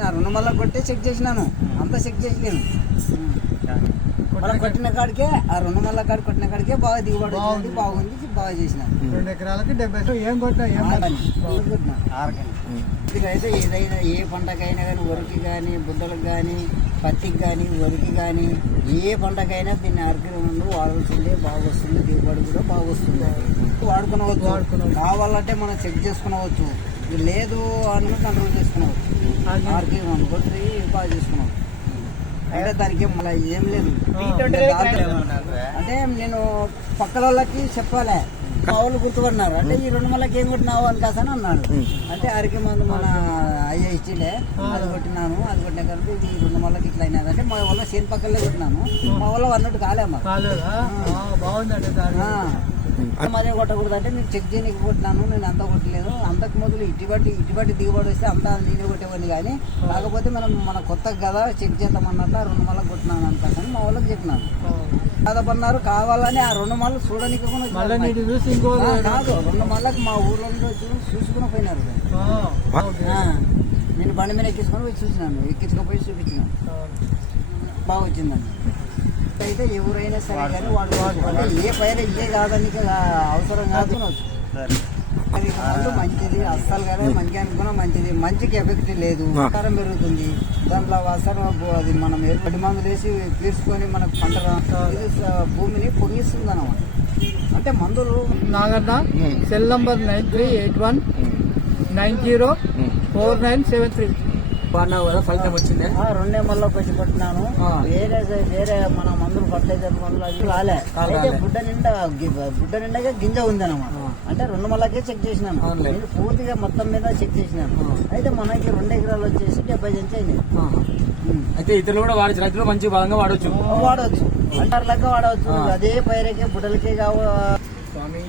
చేసిన రెండు మళ్ళీ కొట్టే చెక్ చేసినాను. అంతా చెక్ చేసినాను. మళ్ళీ కొట్టిన కాడికే ఆ రెండు మళ్ళీ కాడి కొట్టిన కాడికే బాగా దిగుబడి వచ్చింది బాగుంది. బాగా చేసినాను. రెండు ఎకరాలకి డెబ్బై ఏం కొట్టినా ఏం. ఇదిగైతే ఏదైనా ఏ పంటకైనా కానీ వరికి కానీ బుడ్డలకు కానీ పత్తికి కానీ వరికి కానీ ఏ పంటకైనా దీన్ని ఆర్గ్రౌండ్ వాడాల్సిందే బాగా వస్తుంది దిగుబడి కూడా బాగా వస్తుంది. వాడుకునవచ్చు. కావాలంటే మనం చెక్ చేసుకునవచ్చు. లేదు అని కంట్రోల్ చేసుకునవచ్చు అది- ఆర్గ్రౌండ్ అనుకుంటే బాగా చేసుకున్నాం అంటే దానికి మళ్ళీ ఏం లేదు. అంటే నేను పక్కల వాళ్ళకి చెప్పాలి. మా వాళ్ళు గుర్తుపడినారు. అంటే ఈ రెండు మళ్ళీ ఏం కొట్టినావు అని కాసని అన్నాడు. అంటే అరికి మందు మన ఇచ్చిలే అది కొట్టినాను అది కొట్టిన కాబట్టి ఇది రెండు మళ్ళకి ఇట్లా అయినది అంటే మా వల్ల చేను పక్కలే కొట్టినాను. మా వల్ల అన్నట్టు కాలే మాకు. కాలేదా? ఆ, బాగుందండి మరే కొట్టకూడదు అంటే నేను చెక్ చేయడానికి కొట్టినాను నేను అంతా కొట్టలేదు. అంతకు మొదలు ఇటుబట్టి ఇటుబట్టి దిగుబడి వస్తే అంతా నేనే కొట్టేవాడిని కానీ కాకపోతే మనం మన కొత్త కదా చెక్ చేద్దామన్నట్టు ఆ రెండు మళ్ళీ కొట్టినాను అనుకుంటాను. మా వాళ్ళకి చెప్పినాను. బాధపడినారు. కావాలని ఆ రెండు మళ్ళీ చూడడానికి కాదు. రెండు మళ్ళకి మా ఊర్లో చూసి చూసుకుని పోయినారు. నేను బండి మీద ఎక్కించుకొని పోయి చూసినాను. ఎక్కించుకొని చూపించినాను. బాగా వచ్చిందండి. అయితే ఎవరైనా సరే కానీ వాడు వాడుకోవాలి. ఏ పైన ఇదే కాదని అవసరం కాదు. మంచిది అస్సలు కానీ మంచి అనుకున్నా మంచిది. మంచికి ఎఫెక్ట్ లేదు. ఆకారం పెరుగుతుంది. దాంట్లో అసలు అది మనం ఏర్పడి మందులు వేసి పీల్చుకొని మనకు పంట భూమిని పొంగిస్తుంది అన్నమాట అంటే మందులు Naganna cell number nine three eight one nine zero four nine seven three. బాగున్నావు కదా ఫలితం వచ్చింది. ఆ, రెండే మళ్ళీ పెట్టి కొట్టినాను. వేరే వేరే మన మందులు ఫర్టిలైజర్ మందులు అవి రాలే. బుడ్డ నిండా గి- బుడ్డ నిండాగా గింజ ఉంది అనమాట అంటే రెండు మళ్ళకే చెక్ చేసినాను. నేను పూర్తిగా మొత్తం మీద చెక్ చేసినాను. అయితే మనకి రెండు ఎకరాలు వచ్చేసి డెబ్బై సెంట్స్ అయినాయి. అయితే ఇతరులు కూడా వాడచ్చు. రైతులు మంచి బలంగా వాడవచ్చు వాడవచ్చు అంటారు లెక్క వాడవచ్చు అదే పైరకే బుడ్డలకే కావ. స్వామి